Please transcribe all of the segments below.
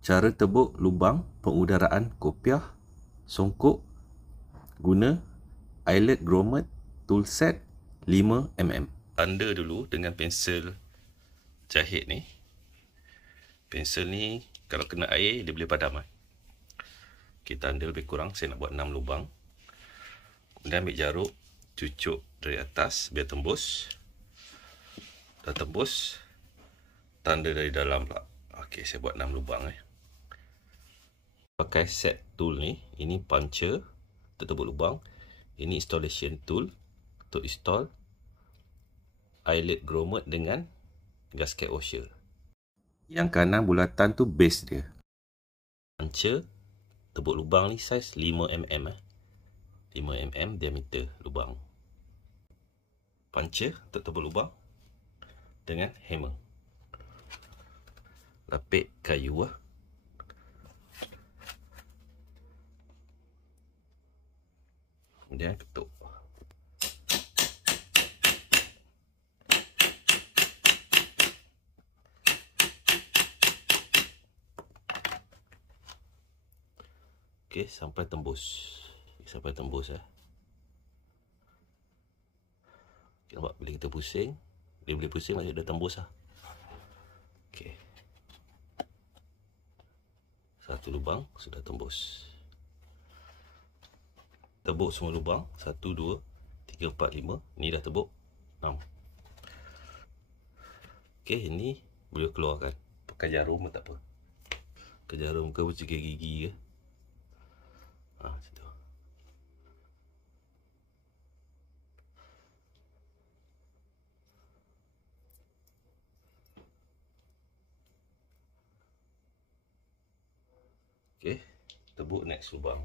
Cara tebuk lubang pengudaraan kopiah songkok guna eyelet grommet toolset 5mm. Tanda dulu dengan pensel jahit ni. Pensel ni kalau kena air dia boleh padam. Kita tanda lebih kurang saya nak buat 6 lubang. Kemudian ambil jaruk, cucuk dari atas biar tembus. Dah tembus, tanda dari dalam pula. Okey, saya buat 6 lubang. Pakai set tool ni. Ini puncher untuk tebuk lubang. Ini installation tool untuk install eyelet grommet dengan gasket washer. Yang kanan bulatan tu base dia. Puncher tebuk lubang ni saiz 5mm. 5mm diameter lubang. Puncher untuk tebuk lubang dengan hammer. Lapik kayu kemudian ketuk. Okey, sampai tembus. Sampai tembus Nampak bila kita pusing, dia boleh pusing macam dah tembus Okey. Satu lubang sudah tembus. Tebuk semua lubang. 1, 2, 3, 4, 5. Ni dah tebuk 6. Okey, ini boleh keluarkan. Pakai jarum pun tak apa. Pakai jarum ke bercikir gigi ke. Macam tu. Okey, tebuk next lubang.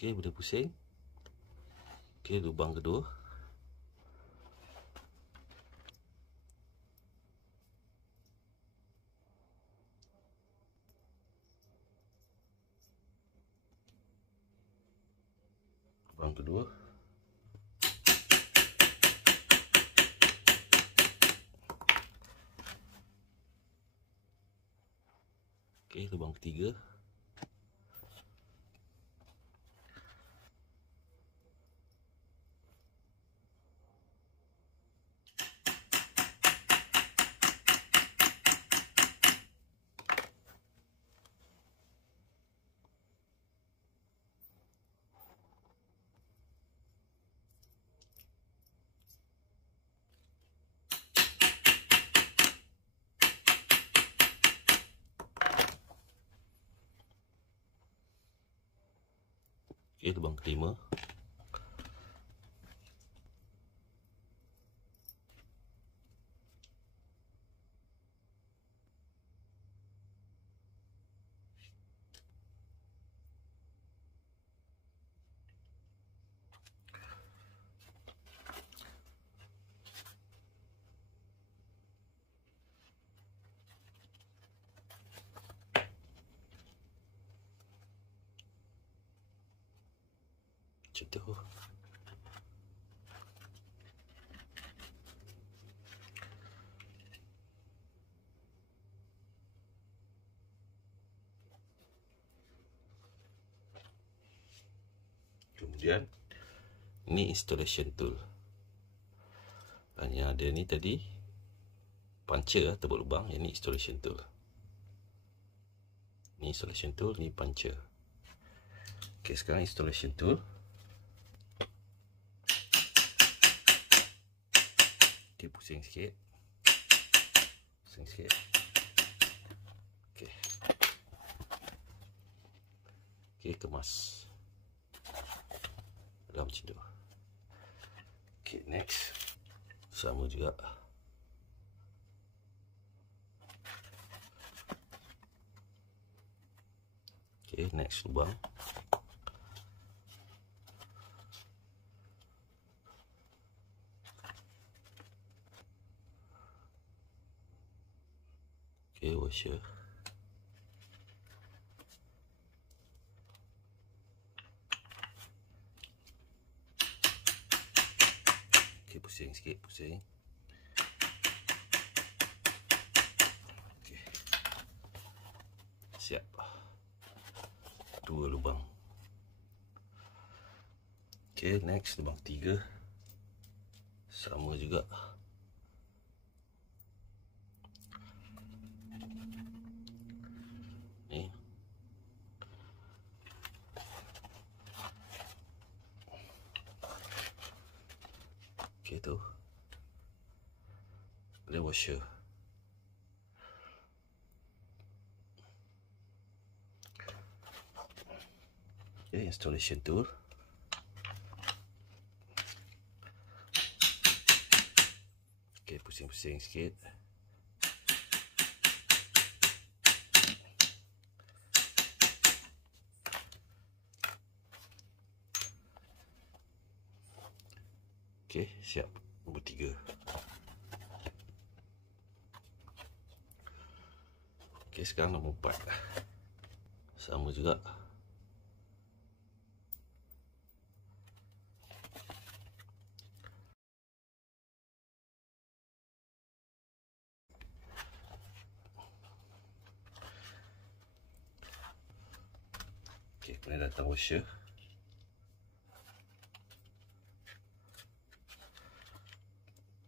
Okey, boleh pusing. Okey, lubang kedua. Lubang kedua. Okey, lubang ketiga. Okey, lubang kelima. Macam tu. Kemudian ini installation tool. Yang ada ni tadi puncher tebuk lubang. Yang ni installation tool. Ni installation tool, ni puncher. Okey, sekarang installation tool. Okey, pusing sikit. Pusing sikit. Okey. Okey, kemas. Dalam macam tu. Okey, next. Sama juga. Okey, next lubang. Okey, washer. pusing sikit, pusing. Okey. Siap. 2 lubang. Okey, next lubang 3. Sama juga. Ni. Okey tu. Ada washer. Okey, installation tool. Okey, pusing-pusing sikit. Okey, siap. Nombor 3. Okey, sekarang nombor 4. Sama juga. Okey, kemudian datang washer.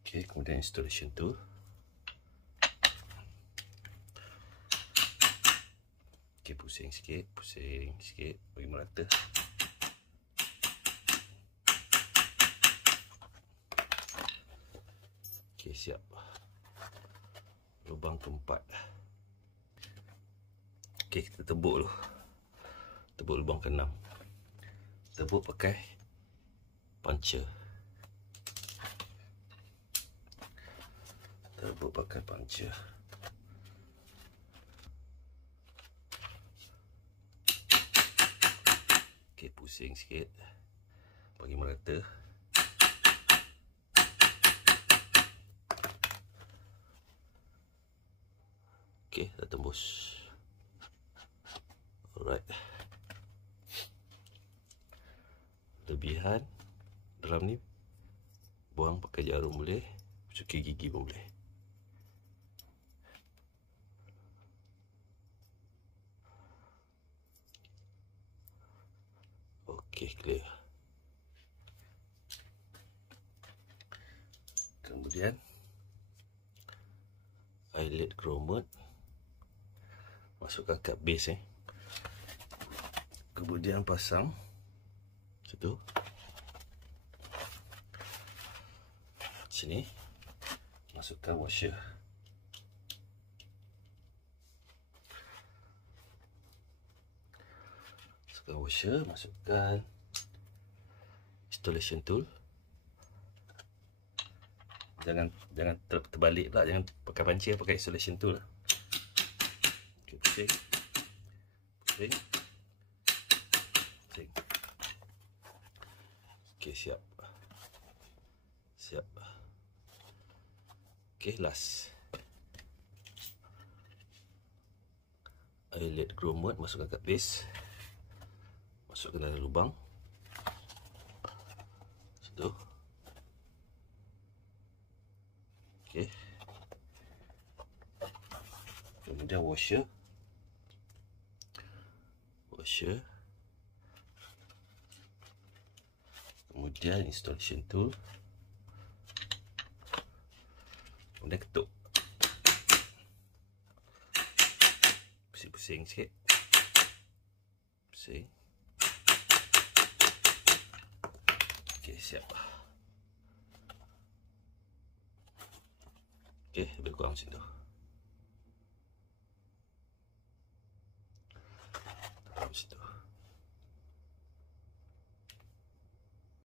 Okey, kemudian installation tool. Okey, pusing sikit, bagi merata. Okey, siap. Lubang keempat. Okey, kita tebuk dulu. Tebuk lubang ke-6. Tebuk pakai puncher. Tebuk pakai puncher. Okey, pusing sikit. Bagi merata. Okey, dah tembus. Alright. Lebihan drum ni buang pakai jarum boleh, cuci gigi pun boleh. Okey, clear. Kemudian eyelet grommet masukkan kat base kemudian pasang situ. Sini masukkan washer. Masukkan installation tool. Jangan terbalik pula, jangan pakai pancing, pakai installation tool. Okey, pusing. Okey, siap. Okey, last. Eyelet grommet masukkan kat base. Masukkan dalam lubang. Situ. Okey. Kemudian washer. Kemudian installation tool. Kemudian ketuk. Pusing sikit. Pusing. Okey, siap. Okey, lebih kurang macam tu.